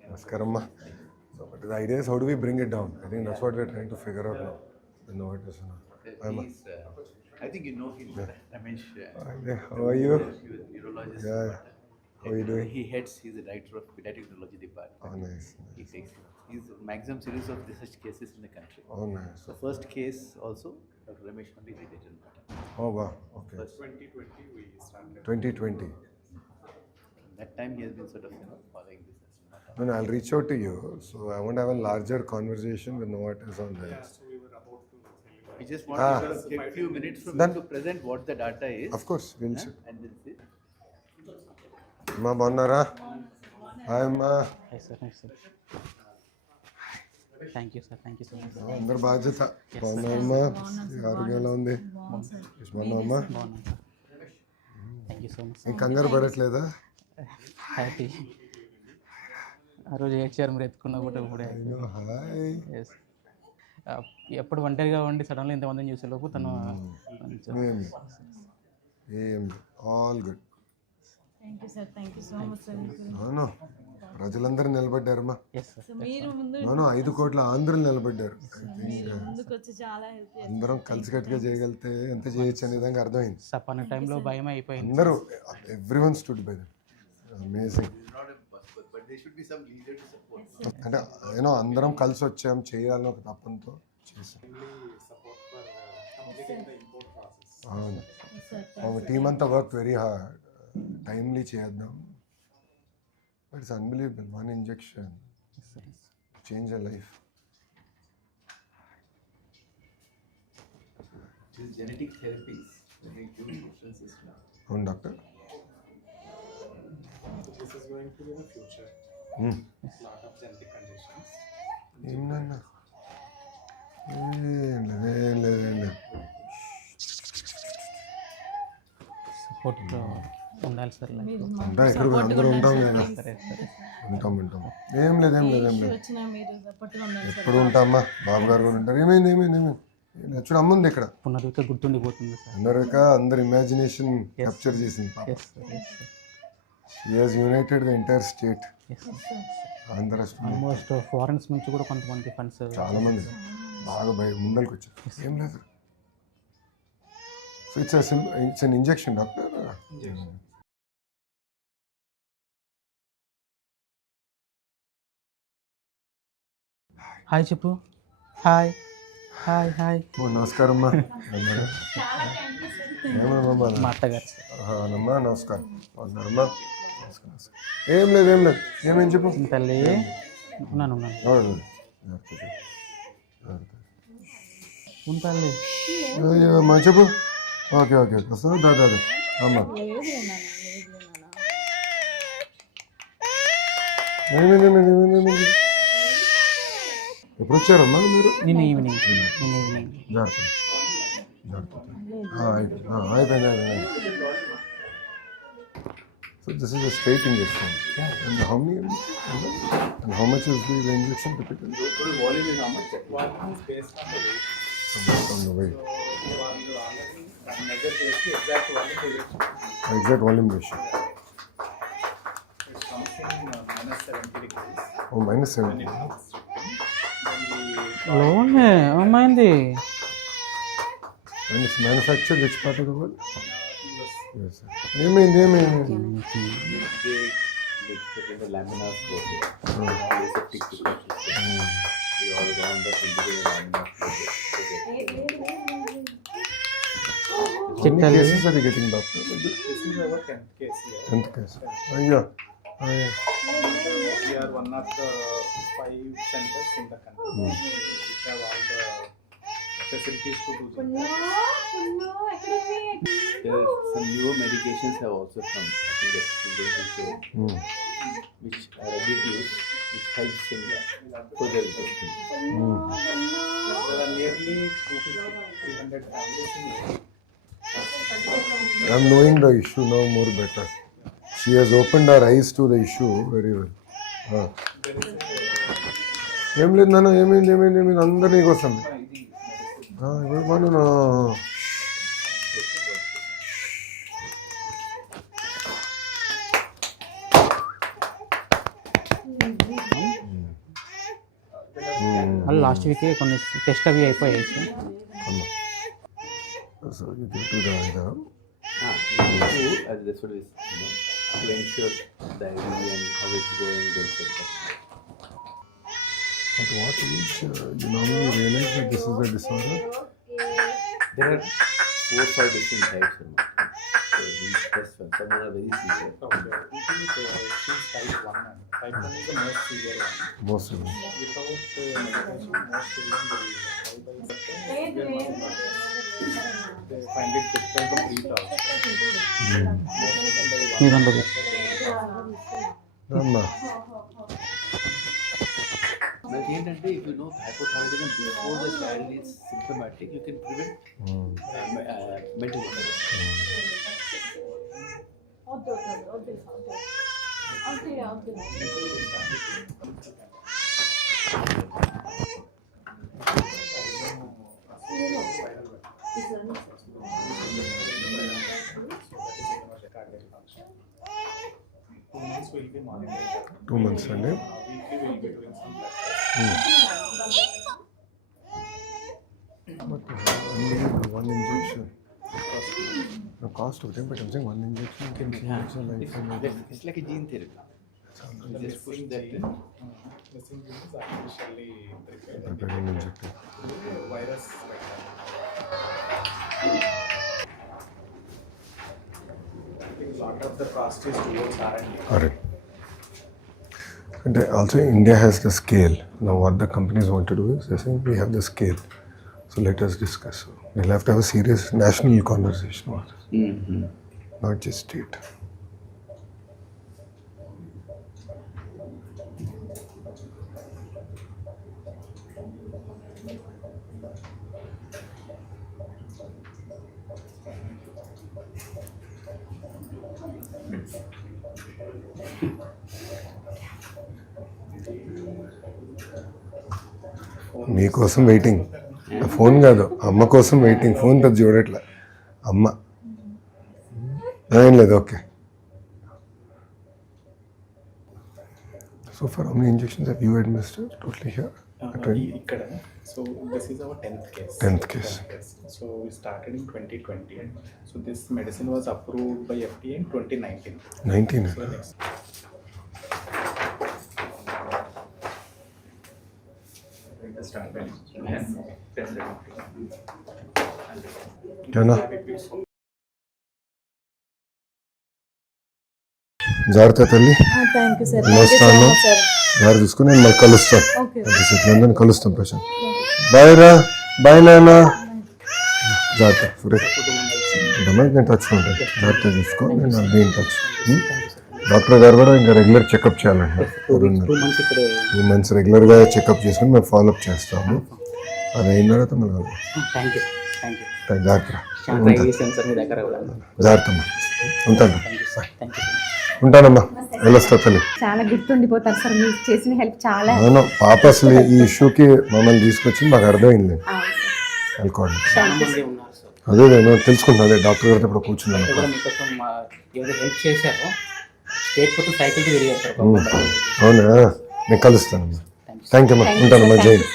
Namaskaram. So, but the idea is how do we bring it down? I think that's what we're trying to figure out now. The notice. I think you know him, Ramesh. How are you? Urologist. Yeah. How are you doing? He's the director of pediatric urology department. Oh, nice. He's the maximum series of such cases in the country. Oh, nice. The first case also, Dr. Ramesh only did it in Matter. Oh, wow. Okay. First, 2020 we started. 2020. that time he has been sort of following this as Matter. No, I'll reach out to you. So I want to have a larger conversation with Novartis on Yeah, this. so we were about to We just want to take a few minutes from you to present what the data is. Of course, we'll see. And then see. అమ్మా బాగున్నారా? హాయ్ అమ్మా. Hi sir, hi sir. Thank you sir, thank you so much. అందరు బాధ్యత. బాగున్నావమ్మా? ఆరోగ్యం ఎలా ఉంది? బాగున్నావమ్మా? బాగున్నాను sir. Thank you so much ఇంక కంగారు పడట్లేదా? హ్యాపీ. ఆ రోజు ఏడ్చారు మీరు ఎత్తుకున్నా కూడా ఇప్పుడే. హాయ్. ఎస్ ఎప్పుడు ఒంటరిగా ఉండి సడన్గా ఇంతమందిని చూసేలోపు తను ఏం all good. Thank you sir, thank you so much sir. No ప్రజలందరూ నిలబడ్డారమ్మా. Yes sir. మీరు ముందు నో 5 కోట్ల ఆంధ్రులు నిలబడ్డారు. ముందుకు వచ్చి చాలా హెల్ప్ చేస్తారు. అందరం కలిసికట్టుగా చేయగలిగితే ఎంత చేయొచ్చు అనే విధంగా అర్థమైంది. సపన్న టైంలో భయం అయిపోయింది. అందరూ everyone stood by them. Amazing. But there should be some leader to support. అంటే అందరం కలిసి వచ్చాం చేయాలని ఒక తప్పంతో చేసాం. support for completing the import process. అవును. సార్ టీమ్ అంతా వర్క్ వెరీ హార్డ్. టైమ్లీ చేద్దాం. But it's unbelievable. 1 injection change a life. These genetic therapies make huge differences now. అవును doctor. So this is going to be the future. Lot of genetic conditions. ఏమన్నా ఏం లేదు. సపోర్ట్ ఉండాలి sir life. ఉంటాం ఇక్కడ అందరూ ఉంటాం కదా. సరే సరే. ఉంటాం. ఏం లేదు. వచ్చినా మీరు సపోర్ట్గా ఉండాలి సార్. ఎప్పుడు ఉంటామా? బాబు గారు కూడా ఉంటారు. ఏమైంది చూడు అమ్మ ఉంది ఇక్కడ. పునరుద్ధ గుర్తుండిపోతుంది సార్. అందరు ఇమాజినేషన్ క్యాప్చర్ చేసింది. Yes sir, yes sir. She has united the entire state. Yes sir. Andhra almost ఫారెన్స్ నుంచి కూడా కొంతమంది ఫండ్స్ చాలా మంది బాగా ముందరికి వచ్చారు. ఏం లేదు. So it's an injection doctor. Hi చెప్పు. Hi hi hi. నమస్కారం అమ్మా. మా అత్తగారు అమ్మా నమస్కారం. అమ్మా ఏం లేదు. ఏమేం చెప్పు తల్లి. ఉన్నాను ఉంటాలి. అమ్మా చెప్పు. ఓకే వస్తుంది దాదా అమ్మా. ఏమైంది ఎప్పుడు వచ్చారమ్మా మీరు? నిన్న ఈవినింగ్. అయిపోయింది. So this is a straight injection. And how many and how much is the injection typically? Total volume is how much? One is based on the weight. Based on the weight. So one you already measure the exact volume direction. Exact volume ratio. It comes in minus 70 degrees. Oh, minus 70. Then లోనే అమ్మాయింది. And it's manufactured which part of the world? Yes, sir. ఏమైంది? They get the laminar flow here. Aseptic deposits. We all round up into the laminar flow here. How many cases are you getting, doctor? this is our 10th case here. 10th case. Yeah. We are one of the 5 centers in the country which have all the facilities to do this. There are some newer medications have also come. I think that's going to show, which are ready to use, which helps in further testing. There are nearly 250-300 families in India. I'm knowing the issue now more better. She has opened her eyes to the issue very well. ఏం లేదు నాన్న. ఏమైంది అందరు నీకోసం. ఇప్పుడు వాళ్ళు లాస్ట్ వీకే కొన్ని టెస్ట్ అవి అయిపోయాయి sir. So you give to the As this one is, to ensure the ID and how it's going. at what age you normally realize that this is a disorder? There are 4 or 5 different types. So these first one, some are very severe. Okay. It is she's type 1 and type 1 is the most severe one. Most of them. Without medication, most severe they find it difficult to breathe out. మీ దాంట్లో Ramma. Like ఏంటంటే if you know hypothyroidism before the child is symptomatic, you can prevent mental illness. Will be monitored. 2 months అండి. Weekly will be doing some blood But only one injection. The cost of them, but I'm saying one injection can change your life. It's like a gene therapy. Just push that in. The single is artificially prepared. Prepared and injected. Virus like that. I think a lot of the cost is towards R&D. Alright. And also India has the scale. Now what the companies want to do is they say we have the scale. So let us discuss. So we'll have to have a serious national conversation about this, not just state. మీకోసం waiting. Phone కాదు, అమ్మ కోసం waiting. Phone పెద్ద చూడట్లే అమ్మ. ఏం లేదు, okay. So for how many injections have you administered totally here? Ikkada. So this is our 10th case. 10th case. So we started in 2020. So this medicine was approved by FDA in 2019. 19. So next. ఓకేనా? జాగ్రత్త తల్లి. Thank you sir. వస్తాను. జాగ్రత్త చూసుకుని నేను మళ్ళీ కలుస్తాను. ఓకే. అందరిని కలుస్తాం ప్రశాంత్. బాయ్ రా. బాయ్ నాన్న. జాగ్రత్త సురేష్. నేను టచ్లో ఉంటాను. జాగ్రత్త చూసుకో. నేను బీ ఇన్ టచ్. డాక్టర్ గారు కూడా ఇంకా రెగ్యులర్ చెకప్ చేయాలంట. 2 months ఇక్కడ 2 months రెగ్యులర్గా చెకప్ చేసుకుని మేము ఫాలోఅప్ చేస్తాము. అది అయిన తర్వాత మళ్ళీ థ్యాంక్ యూ. జాగ్రత్త. చాలా ట్రై చేశాను సార్ మీ దగ్గర కూడా. జాగ్రత్త అమ్మా. ఉంటాను. Thank you sir. ఉంటానమ్మా. వెళ్ళొస్తా తల్లి. చాలా గుర్తుండిపోతారు సార్ మీరు చేసిన హెల్ప్ చాలా. అవును పాప అసలు ఈ ఇష్యూకి మమ్మల్ని తీసుకొచ్చి మాకు అర్థమైంది. అనుకోండి చాలా మంది ఉన్నారు సార్. అదే నేను తెలుసుకుంటాను. అదే డాక్టర్ గారితో ఇప్పుడు కూర్చున్నాను. ఇక్కడ మీకోసం ఎవరు హెల్ప్ చేశారో స్టేట్ మొత్తం సైకిల్కి తిరిగారు సార్. అవునా? నేను కలుస్తానమ్మా. థ్యాంక్ యూ అమ్మా. ఉంటానమ్మా. జై హింద్.